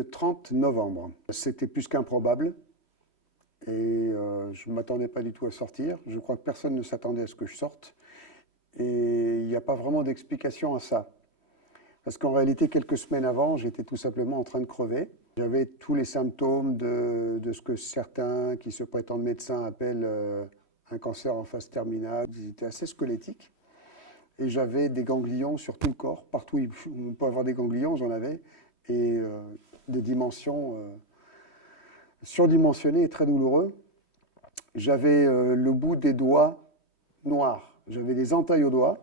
le 30 novembre. C'était plus qu'improbable et je ne m'attendais pas du tout à sortir. Je crois que personne ne s'attendait à ce que je sorte et il n'y a pas vraiment d'explication à ça. Parce qu'en réalité, quelques semaines avant, j'étais tout simplement en train de crever. J'avais tous les symptômes de ce que certains qui se prétendent médecins appellent un cancer en phase terminale. J'étais assez squelettique et j'avais des ganglions sur tout le corps. Partout où on peut avoir des ganglions, j'en avais. Et des dimensions surdimensionnées et très douloureux. J'avais le bout des doigts noirs. J'avais des entailles aux doigts.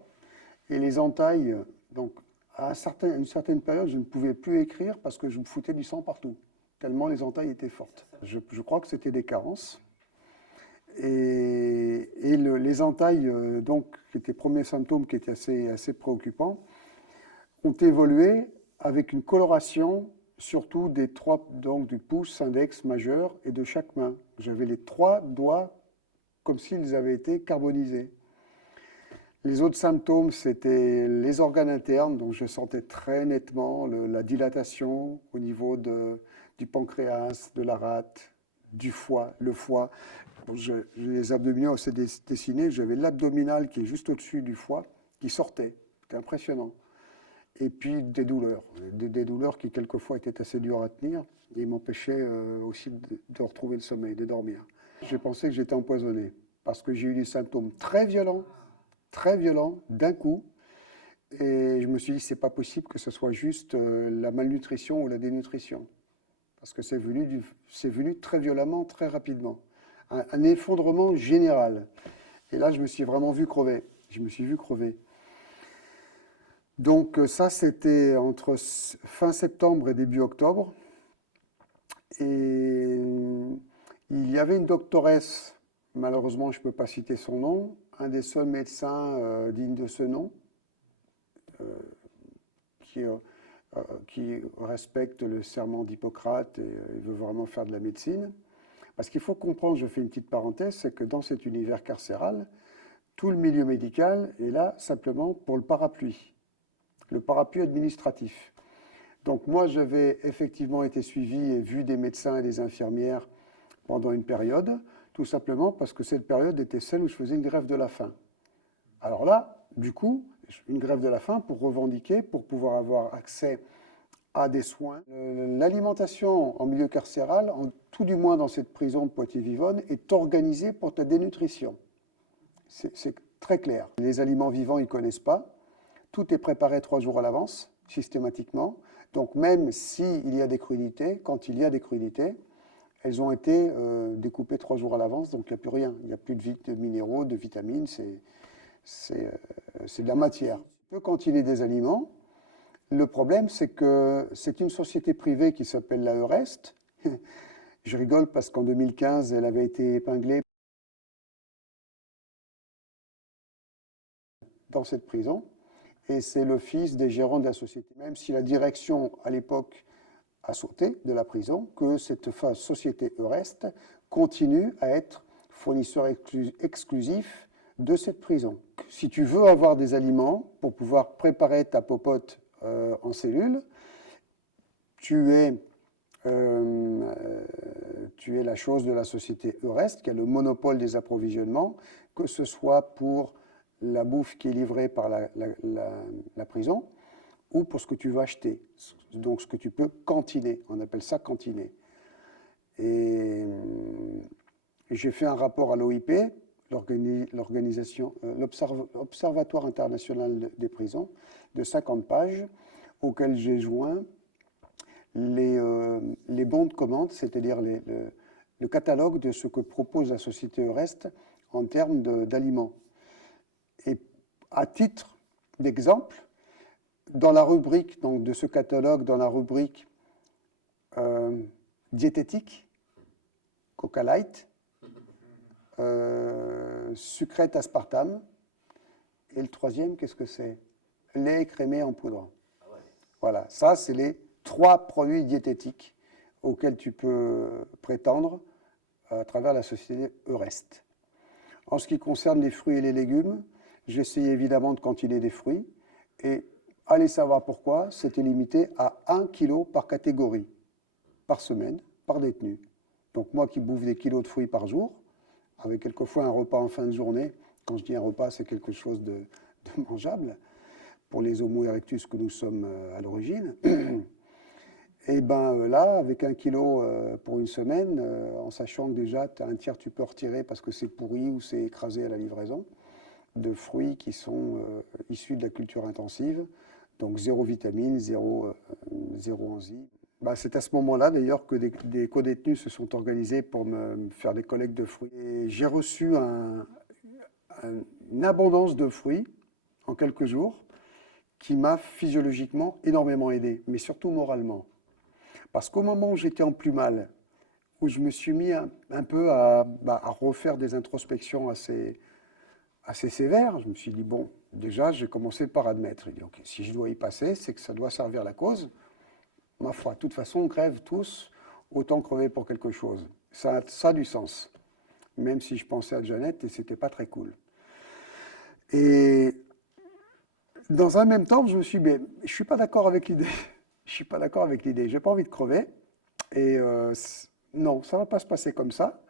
Et les entailles, donc à une certaine période, je ne pouvais plus écrire parce que je me foutais du sang partout, tellement les entailles étaient fortes. Je crois que c'était des carences. Et les entailles, donc, qui étaient les premiers symptômes qui étaient assez préoccupants, ont évolué avec une coloration surtout des trois, donc du pouce, index, majeur et de chaque main. J'avais les trois doigts comme s'ils avaient été carbonisés. Les autres symptômes, c'était les organes internes, donc je sentais très nettement la dilatation au niveau du pancréas, de la rate, du foie, le foie. J'ai les abdominaux assez dessinés, j'avais l'abdominal qui est juste au-dessus du foie, qui sortait. C'était impressionnant. Et puis des douleurs qui quelquefois étaient assez dures à tenir et m'empêchaient aussi de retrouver le sommeil, de dormir. J'ai pensé que j'étais empoisonné parce que j'ai eu des symptômes très violents d'un coup. Et je me suis dit, c'est pas possible que ce soit juste la malnutrition ou la dénutrition. Parce que c'est venu très violemment, très rapidement. Un effondrement général. Et là, je me suis vraiment vu crever. Je me suis vu crever. Donc ça, c'était entre fin septembre et début octobre. Et il y avait une doctoresse, malheureusement je ne peux pas citer son nom, un des seuls médecins dignes de ce nom, qui respecte le serment d'Hippocrate et veut vraiment faire de la médecine. Parce qu'il faut comprendre, je fais une petite parenthèse, c'est que dans cet univers carcéral, tout le milieu médical est là simplement pour le parapluie administratif. Donc moi, j'avais effectivement été suivi et vu des médecins et des infirmières pendant une période, tout simplement parce que cette période était celle où je faisais une grève de la faim. Alors là, du coup, une grève de la faim pour revendiquer, pour pouvoir avoir accès à des soins. L'alimentation en milieu carcéral, tout du moins dans cette prison de Poitiers-Vivonne, est organisée pour ta dénutrition. C'est très clair. Les aliments vivants, ils ne connaissent pas. Tout est préparé 3 jours à l'avance, systématiquement. Donc même s'il y a des crudités, quand il y a des crudités, elles ont été découpées 3 jours à l'avance, donc il n'y a plus rien. Il n'y a plus de minéraux, de vitamines, c'est de la matière. On peut cantiner des aliments. Le problème, c'est que c'est une société privée qui s'appelle la Eurest. Je rigole parce qu'en 2015, elle avait été épinglée dans cette prison. Et c'est le fils des gérants de la société. Même si la direction, à l'époque, a sauté de la prison, que cette société Eurest continue à être fournisseur exclusif de cette prison. Si tu veux avoir des aliments pour pouvoir préparer ta popote en cellule, tu es la chose de la société Eurest, qui a le monopole des approvisionnements, que ce soit pour la bouffe qui est livrée par la prison ou pour ce que tu vas acheter, donc ce que tu peux cantiner, on appelle ça cantiner. Et j'ai fait un rapport à l'OIP, l'Observatoire international des prisons, de 50 pages, auquel j'ai joint les bons de commande, c'est-à-dire le catalogue de ce que propose la société Eurest en termes d'aliments. Et à titre d'exemple, dans la rubrique donc, de ce catalogue, dans la rubrique diététique, Coca Light, sucrète aspartame, et le troisième, qu'est-ce que c'est? Lait écrémé en poudre. Voilà, ça c'est les 3 produits diététiques auxquels tu peux prétendre à travers la société Eurest. En ce qui concerne les fruits et les légumes, j'ai essayé évidemment de cantiner des fruits et allez savoir pourquoi, c'était limité à 1 kg par catégorie. par semaine par détenu. Donc moi qui bouffe des kilos de fruits par jour, avec quelquefois un repas en fin de journée, quand je dis un repas, c'est quelque chose de mangeable, pour les Homo erectus que nous sommes à l'origine. Et ben là, avec 1 kilo pour une semaine, en sachant que déjà, un tiers tu peux retirer parce que c'est pourri ou c'est écrasé à la livraison, de fruits qui sont issus de la culture intensive, donc zéro vitamine, zéro enzyme. Bah, c'est à ce moment-là d'ailleurs que des co-détenus se sont organisés pour me faire des collectes de fruits. Et j'ai reçu une abondance de fruits en quelques jours qui m'a physiologiquement énormément aidé, mais surtout moralement. Parce qu'au moment où j'étais en plus mal, où je me suis mis un peu à refaire des introspections assez sévères, je me suis dit, bon, déjà, j'ai commencé par admettre. J'ai dit, ok, si je dois y passer, c'est que ça doit servir la cause. Ma foi, de toute façon, on crève tous, autant crever pour quelque chose. Ça a du sens. Même si je pensais à Jeannette et c'était pas très cool. Et dans un même temps, je me suis dit, mais je suis pas d'accord avec l'idée. Je suis pas d'accord avec l'idée. J'ai pas envie de crever. Et non, ça va pas se passer comme ça.